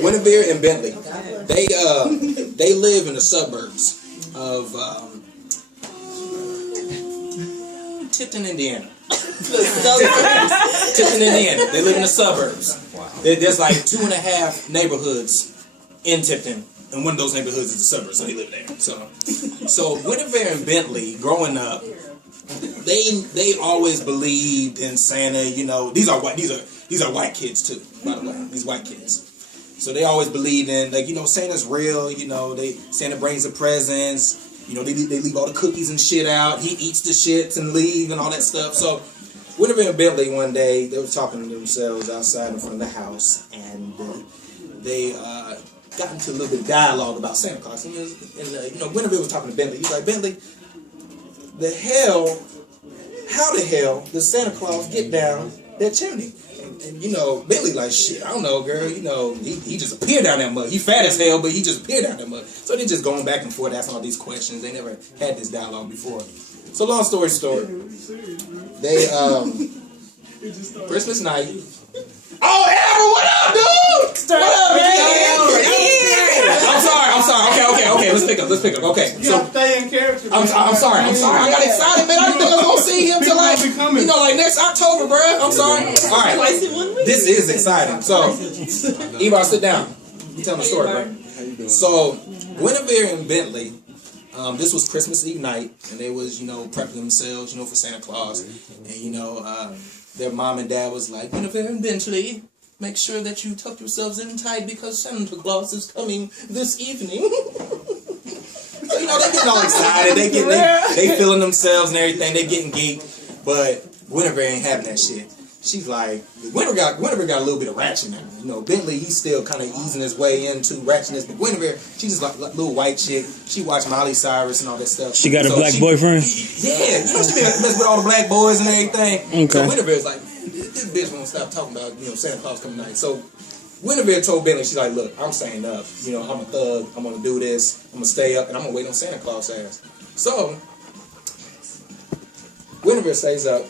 Guinevere and Bentley. They live in the suburbs of Tipton, Indiana. Tipton, Indiana. They live in the suburbs. There's like 2.5 neighborhoods in Tipton, and one of those neighborhoods is the suburbs, so they live there. So Guinevere and Bentley, growing up, they always believed in Santa. You know, these are white kids too, by the way. These white kids. So they always believed in, like, you know, Santa's real. You know, Santa brings the presents. You know, they leave all the cookies and shit out. He eats the shits and leave and all that stuff. So Guinevere and Bentley one day, they were talking to themselves outside in front of the house, and they got into a little bit of dialogue about Santa Claus. And you know, Guinevere was talking to Bentley. He's like, Bentley, how the hell does Santa Claus get down that chimney? And you know, Bentley like, shit, I don't know, girl. You know, he just appeared down that mud. He fat as hell, but he just appeared down that mud. So they're just going back and forth, asking all these questions. They never had this dialogue before. So long story short, they Christmas night. Oh, Amber, what up, dude? What up, man? I'm sorry. Okay. Let's pick up. Okay. So stay in character. I'm sorry. I got excited, man. I didn't think I was gonna see him till like, you know, like next October, bro. I'm sorry. All right. This is exciting. So, Eva, sit down. You tell me the story, bro. So, Guinevere and Bentley. This was Christmas Eve night, and they was, you know, prepping themselves, you know, for Santa Claus, and you know, their mom and dad was like, Guinevere and Bentley, make sure that you tuck yourselves in tight because Santa Claus is coming this evening. So, you know, they getting all excited, they feeling themselves and everything, they getting geeked, but Guinevere ain't having that shit. She's like, Guinevere got a little bit of ratchet now. You know, Bentley, he's still kind of easing his way into ratchetness, but Guinevere, she's just like a little white chick. She watched Miley Cyrus and all that stuff. She got a black boyfriend? Yeah, you know, she been messing with all the black boys and everything. Okay. So Guinevere's like, this bitch won't stop talking about, you know, Santa Claus coming tonight. So Guinevere told Bentley, she's like, look, I'm staying up. You know, I'm a thug. I'm going to do this. I'm going to stay up, and I'm going to wait on Santa Claus' ass. So Guinevere stays up.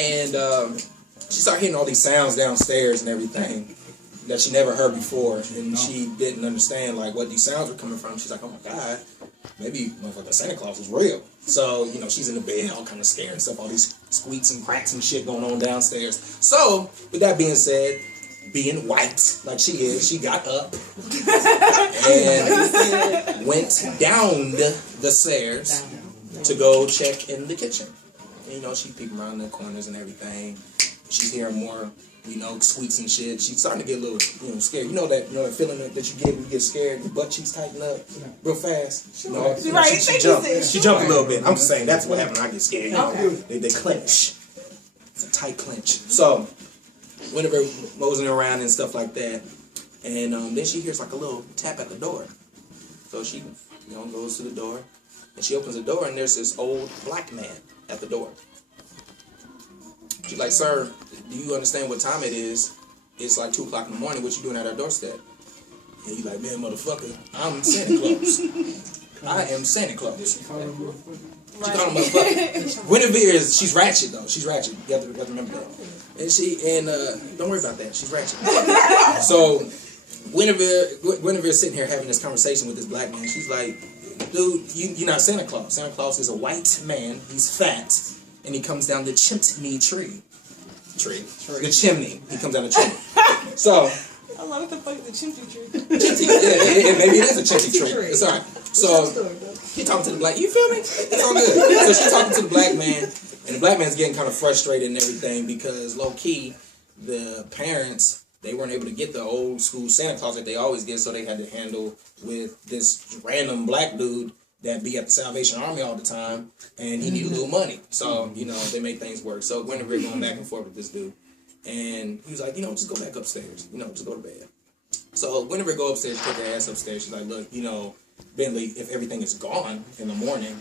And she started hearing all these sounds downstairs and everything that she never heard before. And she didn't understand, like, what these sounds were coming from. She's like, oh, my God, maybe motherfucking Santa Claus is real. So, you know, she's in the bed all kind of scared and stuff, all these squeaks and cracks and shit going on downstairs. So, with that being said, being white like she is, she got up and went down the stairs to go check in the kitchen. You know, she peeping around the corners and everything. She's hearing more, you know, squeaks and shit. She's starting to get a little, you know, scared. You know that feeling that you get when you get scared, your butt cheeks tighten up real fast. You know, she jumped a little bit. I'm just saying that's what happens when I get scared. You know? They clench. It's a tight clench. So whenever moseying around and stuff like that, and then she hears like a little tap at the door. So she, you know, goes to the door, and she opens the door, and there's this old black man at the door. She's like, sir, do you understand what time it is? It's like 2 o'clock in the morning. What you doing at our doorstep? And he's like, man, motherfucker, I'm Santa Claus. I am Santa Claus. She called him motherfucker. Guinevere she's ratchet though. She's ratchet. You have to remember that. And don't worry about that. She's ratchet. So Guinevere's sitting here having this conversation with this black man. She's like, dude, you're not Santa Claus. Santa Claus is a white man. He's fat, and he comes down the chimney tree. The chimney. He comes down the chimney. So I love the fuck the chimney tree. Maybe it is a chimney tree. It's all right. So he talking to the black. You feel me? It's all good. So she's talking to the black man, and the black man's getting kind of frustrated and everything because low key, the parents, they weren't able to get the old school Santa Claus that they always get, so they had to handle with this random black dude that be at the Salvation Army all the time, and he needed a little money. So, you know, they make things work. So Guinevere going back and forth with this dude. And he was like, you know, just go back upstairs. You know, just go to bed. So Guinevere go upstairs, take her ass upstairs. She's like, look, you know, Bentley, if everything is gone in the morning,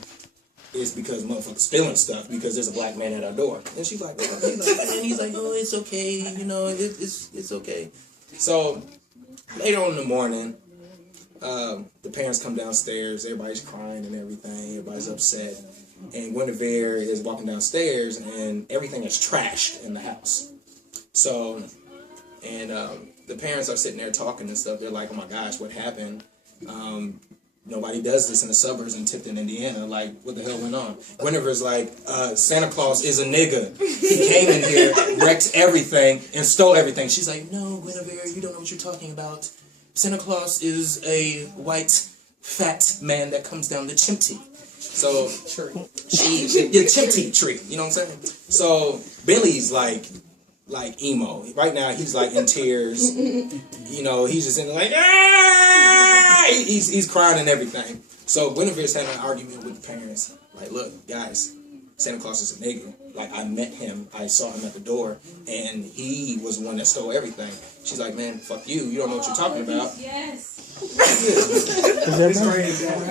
it's because motherfuckers stealing stuff because there's a black man at our door. And she's like, oh, and he's like, oh, it's okay. You know, it's okay. So later on in the morning, the parents come downstairs, everybody's crying and everything, everybody's upset, and Guinevere is walking downstairs and everything is trashed in the house. So, And the parents are sitting there talking and stuff. They're like, oh my gosh, what happened? Nobody does this in the suburbs in Tipton, Indiana. Like, what the hell went on? Guinevere's like, Santa Claus is a nigga. He came in here, wrecked everything, and stole everything. She's like, no, Guinevere, you don't know what you're talking about. Santa Claus is a white, fat man that comes down the chimney. So, the chimney tree, you know what I'm saying? So, Billy's like emo. Right now, he's like in tears. You know, he's just in like, ah! He's crying and everything. So Guinevere's having an argument with the parents. Like, look, guys, Santa Claus is a nigga. Like, I met him. I saw him at the door. And he was the one that stole everything. She's like, man, fuck you. You don't know what you're talking about. Yes.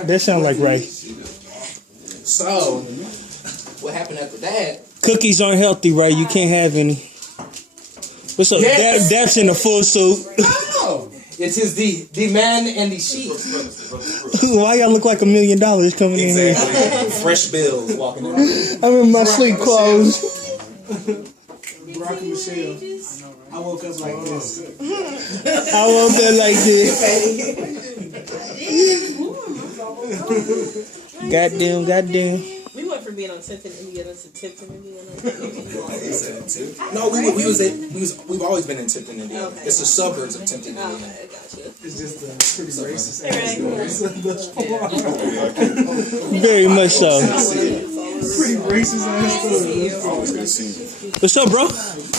That sounds like Ray. So, what happened after that? Cookies aren't healthy, Ray. You can't have any. What's up? Yes. Daps in a full suit. Oh, it is the man and the sheep. Why y'all look like $1 million coming in here? Fresh bills walking in. I'm in my sleep clothes. Barack and Michelle. I woke up like this. I woke up like this. Goddamn. We went from being on Tipton, Indiana to Tipton, Indiana. No, we've always been in Tipton, Indiana. Okay. It's the suburbs of Tipton, Indiana. Okay, I got you. It's just the pretty racist ass. Very much so. Pretty racist ass. What's up, bro?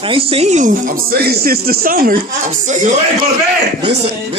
I ain't seen you I'm saying since the summer. I'm saying. You ain't go to bed! Listen.